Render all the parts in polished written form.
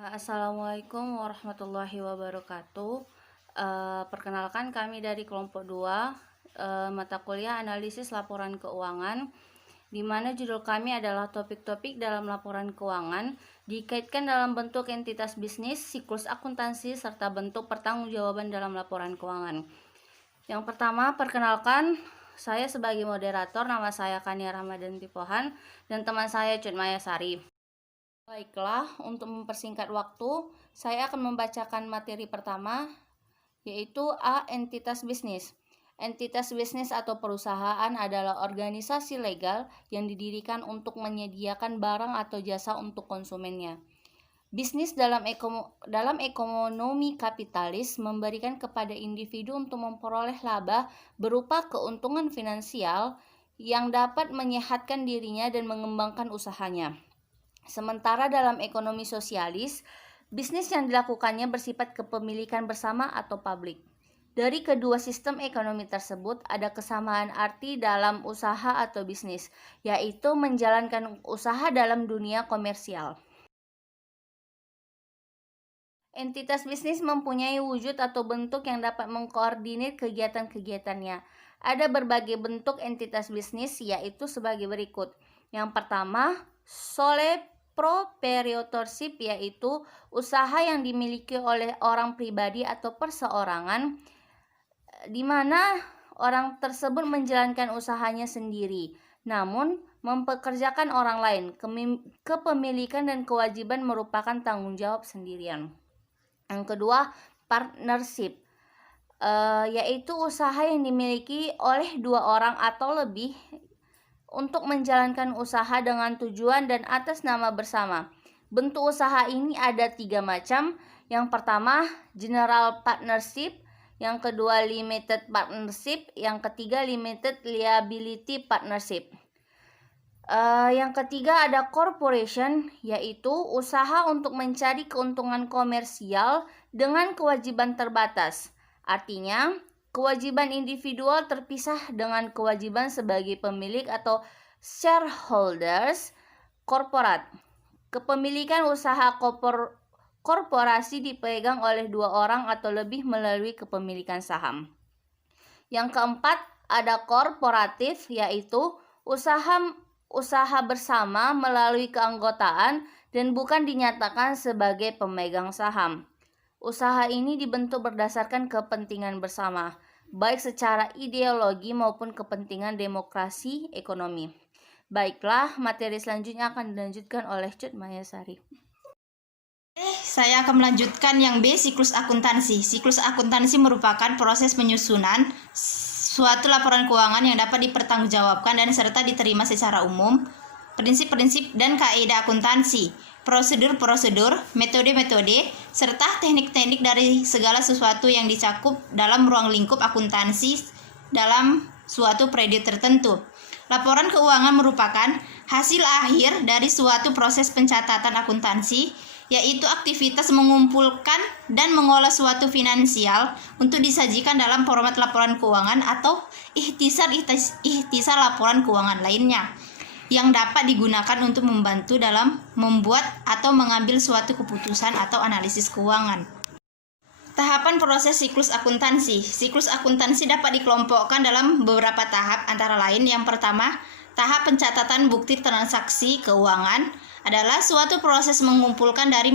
Assalamualaikum warahmatullahi wabarakatuh. Perkenalkan kami dari kelompok 2, mata kuliah analisis laporan keuangan, di mana judul kami adalah topik-topik dalam laporan keuangan dikaitkan dalam bentuk entitas bisnis, siklus akuntansi, serta bentuk pertanggungjawaban dalam laporan keuangan. Yang pertama, perkenalkan, saya sebagai moderator, nama saya Kania Ramadan Tipohan, dan teman saya Cut Maya Sari. Baiklah, untuk mempersingkat waktu, saya akan membacakan materi pertama, yaitu A. Entitas bisnis. Entitas bisnis atau perusahaan adalah organisasi legal yang didirikan untuk menyediakan barang atau jasa untuk konsumennya. Bisnis dalam ekonomi kapitalis memberikan kepada individu untuk memperoleh laba berupa keuntungan finansial yang dapat menyehatkan dirinya dan mengembangkan usahanya. Sementara dalam ekonomi sosialis, bisnis yang dilakukannya bersifat kepemilikan bersama atau publik. Dari kedua sistem ekonomi tersebut ada kesamaan arti dalam usaha atau bisnis, yaitu menjalankan usaha dalam dunia komersial. Entitas bisnis mempunyai wujud atau bentuk yang dapat mengkoordinir kegiatan-kegiatannya. Ada berbagai bentuk entitas bisnis, yaitu sebagai berikut. Yang pertama, sole proprietorship, yaitu usaha yang dimiliki oleh orang pribadi atau perseorangan, di mana orang tersebut menjalankan usahanya sendiri, namun mempekerjakan orang lain. Kepemilikan dan kewajiban merupakan tanggung jawab sendirian. Yang kedua, partnership, yaitu usaha yang dimiliki oleh dua orang atau lebih untuk menjalankan usaha dengan tujuan dan atas nama bersama. Bentuk usaha ini ada 3 macam. Yang pertama, general partnership. Yang kedua, limited partnership. Yang ketiga, limited liability partnership. Yang ketiga ada corporation, yaitu usaha untuk mencari keuntungan komersial dengan kewajiban terbatas. Artinya, kewajiban individual terpisah dengan kewajiban sebagai pemilik atau shareholders korporat. Kepemilikan usaha korporasi dipegang oleh 2 orang atau lebih melalui kepemilikan saham. Yang keempat ada korporatif, yaitu usaha bersama melalui keanggotaan dan bukan dinyatakan sebagai pemegang saham. Usaha ini dibentuk berdasarkan kepentingan bersama, baik secara ideologi maupun kepentingan demokrasi ekonomi. Baiklah, materi selanjutnya akan dilanjutkan oleh Cut Maya Sari. Saya akan melanjutkan yang B, siklus akuntansi. Siklus akuntansi merupakan proses penyusunan suatu laporan keuangan yang dapat dipertanggungjawabkan dan serta diterima secara umum, prinsip-prinsip dan kaidah akuntansi, prosedur-prosedur, metode-metode, serta teknik-teknik dari segala sesuatu yang dicakup dalam ruang lingkup akuntansi dalam suatu periode tertentu. Laporan keuangan merupakan hasil akhir dari suatu proses pencatatan akuntansi, yaitu aktivitas mengumpulkan dan mengolah suatu finansial untuk disajikan dalam format laporan keuangan atau ikhtisar laporan keuangan lainnya, yang dapat digunakan untuk membantu dalam membuat atau mengambil suatu keputusan atau analisis keuangan. Tahapan proses siklus akuntansi. Siklus akuntansi dapat dikelompokkan dalam beberapa tahap, antara lain yang pertama, tahap pencatatan bukti transaksi keuangan adalah suatu proses mengumpulkan dari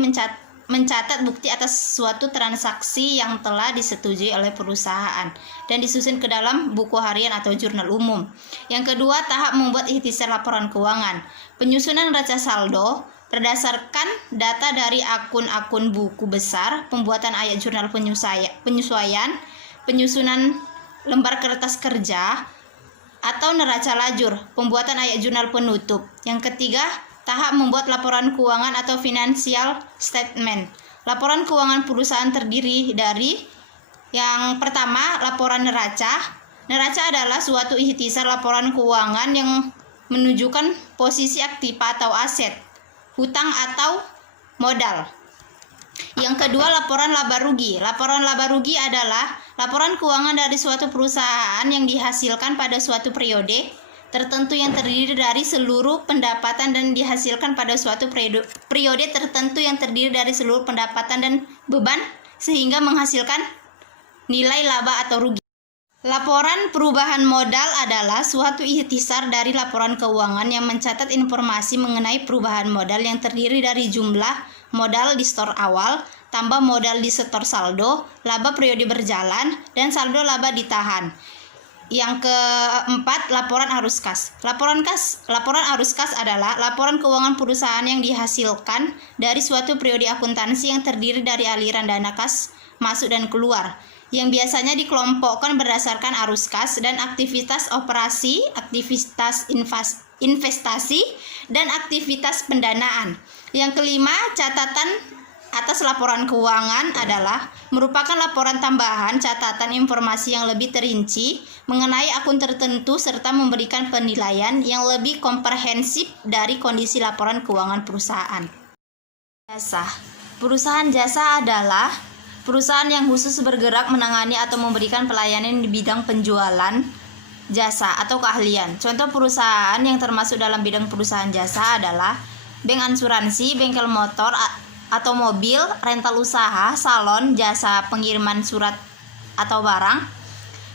mencatat bukti atas suatu transaksi yang telah disetujui oleh perusahaan dan disusun ke dalam buku harian atau jurnal umum. Yang kedua, tahap membuat ikhtisar laporan keuangan. Penyusunan neraca saldo berdasarkan data dari akun-akun buku besar, pembuatan ayat jurnal penyesuaian, penyusunan lembar kertas kerja atau neraca lajur, pembuatan ayat jurnal penutup. Yang ketiga, tahap membuat laporan keuangan atau financial statement. Laporan keuangan perusahaan terdiri dari yang pertama, laporan neraca. Neraca adalah suatu ikhtisar laporan keuangan yang menunjukkan posisi aktiva atau aset, hutang atau modal. Yang kedua, laporan laba rugi. Laporan laba rugi adalah laporan keuangan dari suatu perusahaan yang dihasilkan pada suatu periode tertentu yang terdiri dari seluruh pendapatan dan dihasilkan pada suatu periode tertentu yang terdiri dari seluruh pendapatan dan beban sehingga menghasilkan nilai laba atau rugi. Laporan perubahan modal adalah suatu ikhtisar dari laporan keuangan yang mencatat informasi mengenai perubahan modal yang terdiri dari jumlah modal di setor awal, tambah modal di setor saldo, laba periode berjalan, dan saldo laba ditahan. Yang keempat, laporan arus kas. Laporan arus kas adalah laporan keuangan perusahaan yang dihasilkan dari suatu periode akuntansi yang terdiri dari aliran dana kas masuk dan keluar, yang biasanya dikelompokkan berdasarkan arus kas dan aktivitas operasi, aktivitas investasi, dan aktivitas pendanaan. Yang kelima, catatan atas laporan keuangan adalah merupakan laporan tambahan catatan informasi yang lebih terinci mengenai akun tertentu serta memberikan penilaian yang lebih komprehensif dari kondisi laporan keuangan perusahaan. Jasa. Perusahaan jasa adalah perusahaan yang khusus bergerak menangani atau memberikan pelayanan di bidang penjualan jasa atau keahlian. Contoh perusahaan yang termasuk dalam bidang perusahaan jasa adalah bank asuransi, bengkel motor atau mobil, rental usaha, salon, jasa pengiriman surat atau barang.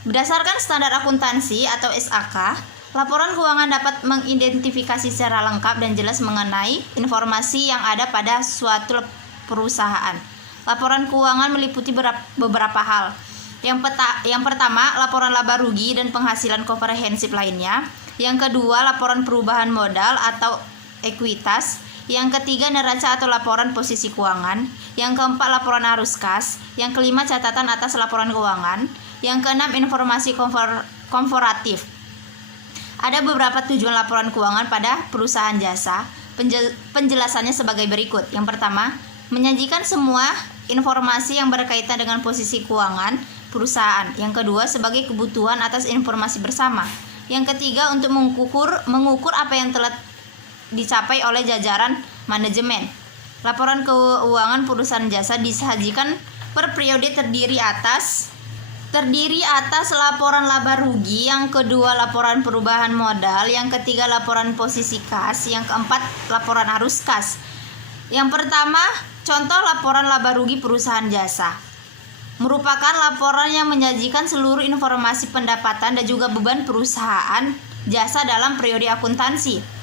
Berdasarkan standar akuntansi atau SAK, laporan keuangan dapat mengidentifikasi secara lengkap dan jelas mengenai informasi yang ada pada suatu perusahaan. Laporan keuangan meliputi beberapa hal. Yang pertama, laporan laba rugi dan penghasilan komprehensif lainnya. Yang kedua, laporan perubahan modal atau ekuitas. Yang ketiga, neraca atau laporan posisi keuangan. Yang keempat, laporan arus kas. Yang kelima, catatan atas laporan keuangan. Yang keenam, informasi komparatif. Ada beberapa tujuan laporan keuangan pada perusahaan jasa. Penjelasannya sebagai berikut. Yang pertama, menyajikan semua informasi yang berkaitan dengan posisi keuangan perusahaan. Yang kedua, sebagai kebutuhan atas informasi bersama. Yang ketiga, untuk mengukur apa yang telah dicapai oleh jajaran manajemen. Laporan keuangan perusahaan jasa disajikan per periode terdiri atas laporan laba rugi, yang kedua laporan perubahan modal, yang ketiga laporan posisi kas, yang keempat laporan arus kas. Yang pertama, contoh laporan laba rugi perusahaan jasa. Merupakan laporan yang menyajikan seluruh informasi pendapatan dan juga beban perusahaan jasa dalam periode akuntansi.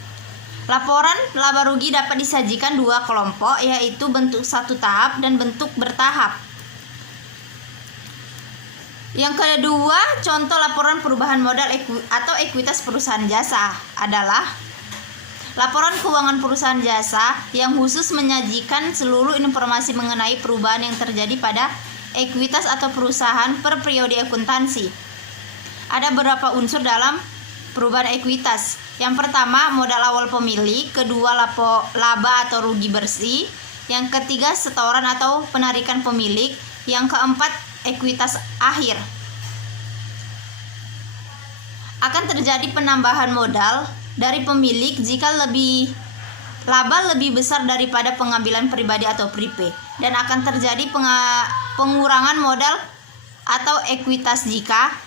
Laporan laba rugi dapat disajikan dua kelompok, yaitu bentuk satu tahap dan bentuk bertahap. Yang kedua, contoh laporan perubahan modal atau ekuitas perusahaan jasa adalah laporan keuangan perusahaan jasa yang khusus menyajikan seluruh informasi mengenai perubahan yang terjadi pada ekuitas atau perusahaan per periode akuntansi. Ada beberapa unsur dalam perubahan ekuitas. Yang pertama, modal awal pemilik, kedua laba atau rugi bersih, yang ketiga setoran atau penarikan pemilik, yang keempat ekuitas akhir. Akan terjadi penambahan modal dari pemilik jika laba lebih besar daripada pengambilan pribadi atau prepay, dan akan terjadi pengurangan modal atau ekuitas jika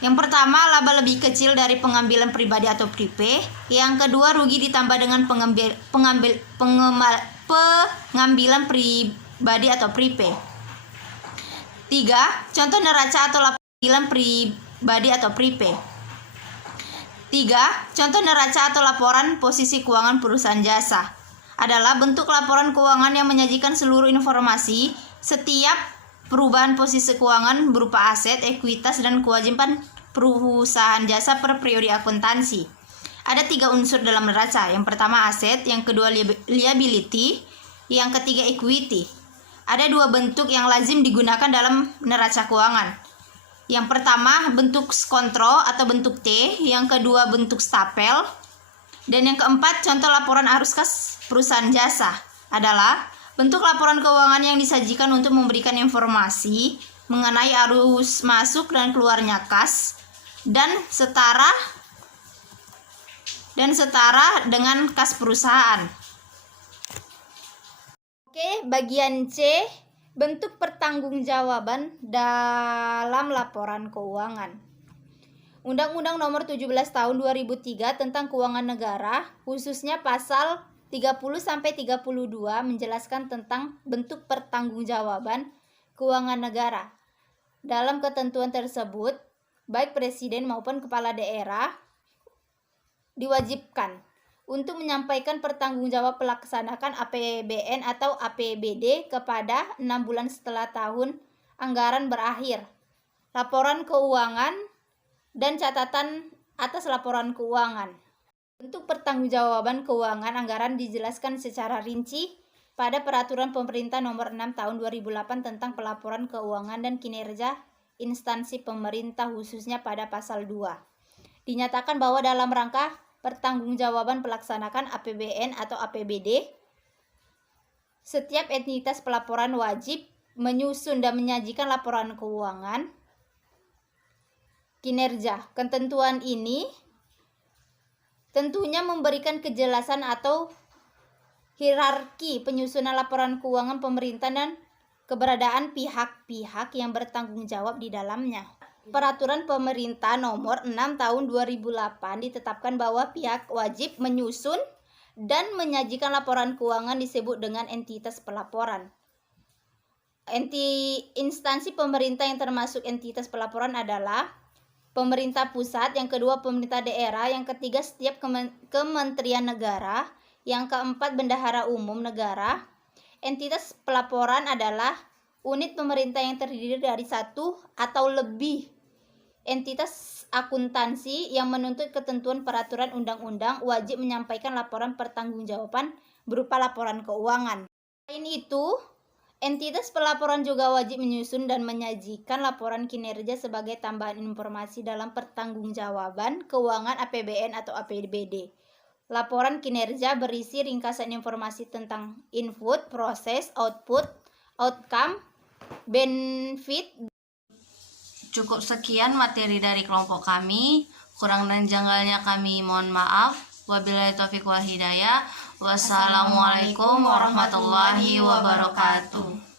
yang pertama, laba lebih kecil dari pengambilan pribadi atau prepay. Yang kedua, rugi ditambah dengan pengambilan pribadi atau prepay. 3. Contoh neraca atau laporan pribadi atau prepay. 3. Contoh neraca atau laporan posisi keuangan perusahaan jasa adalah bentuk laporan keuangan yang menyajikan seluruh informasi setiap perubahan posisi keuangan berupa aset, ekuitas, dan kewajiban perusahaan jasa per periode akuntansi. Ada 3 unsur dalam neraca. Yang pertama aset, yang kedua liability, yang ketiga equity. Ada 2 bentuk yang lazim digunakan dalam neraca keuangan. Yang pertama bentuk kontrol atau bentuk T, yang kedua bentuk stapel, dan yang keempat contoh laporan arus kas perusahaan jasa adalah bentuk laporan keuangan yang disajikan untuk memberikan informasi mengenai arus masuk dan keluarnya kas dan setara dengan kas perusahaan. Oke, bagian C, bentuk pertanggungjawaban dalam laporan keuangan. Undang-Undang Nomor 17 Tahun 2003 tentang Keuangan Negara, khususnya pasal 30-32 menjelaskan tentang bentuk pertanggungjawaban keuangan negara. Dalam ketentuan tersebut, baik presiden maupun kepala daerah diwajibkan untuk menyampaikan pertanggungjawab pelaksanakan APBN atau APBD kepada 6 bulan setelah tahun anggaran berakhir. Laporan keuangan dan catatan atas laporan keuangan. Bentuk pertanggungjawaban keuangan anggaran dijelaskan secara rinci pada Peraturan Pemerintah Nomor 6 Tahun 2008 tentang pelaporan keuangan dan kinerja instansi pemerintah, khususnya pada pasal 2. Dinyatakan bahwa dalam rangka pertanggungjawaban pelaksanakan APBN atau APBD, setiap entitas pelaporan wajib menyusun dan menyajikan laporan keuangan kinerja. Ketentuan ini tentunya memberikan kejelasan atau hierarki penyusunan laporan keuangan pemerintah dan keberadaan pihak-pihak yang bertanggung jawab di dalamnya. Peraturan Pemerintah Nomor 6 Tahun 2008 ditetapkan bahwa pihak wajib menyusun dan menyajikan laporan keuangan disebut dengan entitas pelaporan. Instansi pemerintah yang termasuk entitas pelaporan adalah pemerintah pusat, yang kedua pemerintah daerah, yang ketiga setiap kementerian negara, yang keempat bendahara umum negara. Entitas pelaporan adalah unit pemerintah yang terdiri dari satu atau lebih entitas akuntansi yang menuntut ketentuan peraturan undang-undang wajib menyampaikan laporan pertanggungjawaban berupa laporan keuangan. Selain itu, entitas pelaporan juga wajib menyusun dan menyajikan laporan kinerja sebagai tambahan informasi dalam pertanggungjawaban keuangan APBN atau APBD. Laporan kinerja berisi ringkasan informasi tentang input, proses, output, outcome, benefit. Cukup sekian materi dari kelompok kami. Kurang dan janggalnya kami mohon maaf. Wabillahi taufiq wal hidayah. Wassalamualaikum warahmatullahi wabarakatuh.